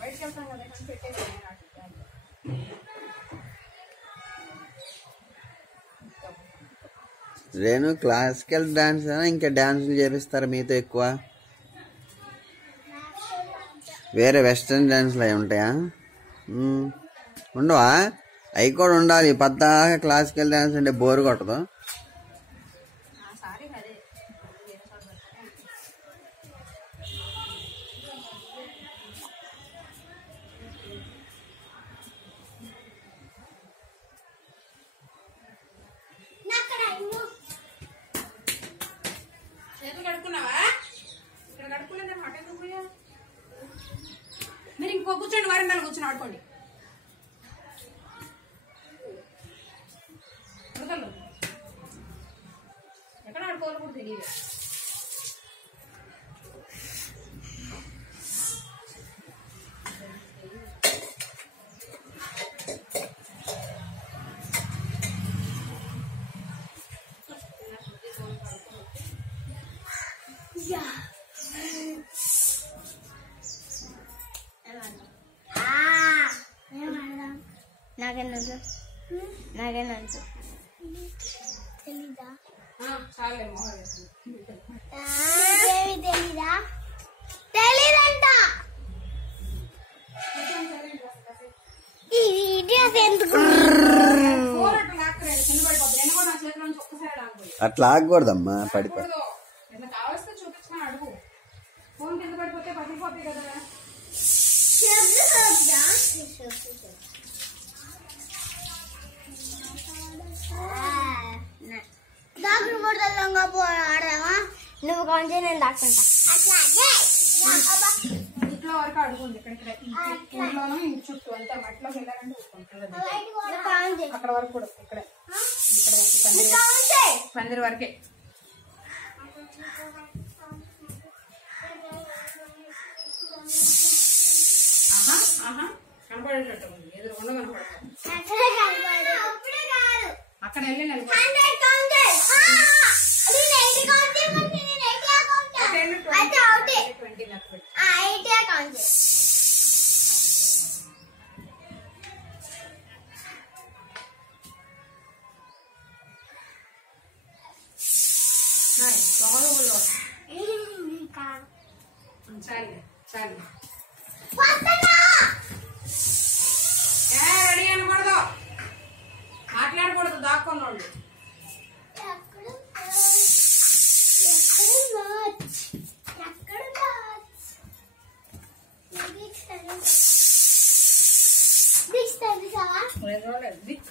బయటకు వెళ్తాం కదా పెట్టేసి రేణు క్లాసికల్ డాన్స్ ఇంకా డాన్సులు చేపిస్తారా మీతో ఎక్కువ? వేరే వెస్ట్రన్ డాన్స్లు అవి ఉంటాయా? ఉండవా? అవి కూడా ఉండాలి. పద్దాకా క్లాసికల్ డాన్స్ అంటే బోరు కొట్టదు. మీరు ఇంకో కూర్చోండి, వరండాలో కూర్చొని ఆడుకోండి. ఎక్కడ ఆడుకోవాలో కూడా తెలియదు. నాకేనందు తెలీదంట. అట్లా ఆగకూడదమ్మా, పడిపో. కావలిస్తే చూపించిన అడుగు. ఫోన్ కింద పడిపోతే పగిలిపోతాయి కదా. దాకుడు బుడతల్లో ఆడదామా? నువ్వు కొంచెం నేను దాక్కుంటా. ఇంట్లో వరకు అడుగుంది. ఇంట్లోనూ ఇంటి చుట్టూ అంతా మట్టిలోకి వెళ్ళాలంటే అక్కడ వరకు కూడా ఇక్కడ వరకు పందిరి వరకే. కనపడేటట్టు ఎదురుకుండా కనపడదు. అక్కడ వెళ్ళి చాలు చాలు. రెడీ అనకూడదు, మాట్లాడకూడదు. దాక్కున్నోళ్ళు Let's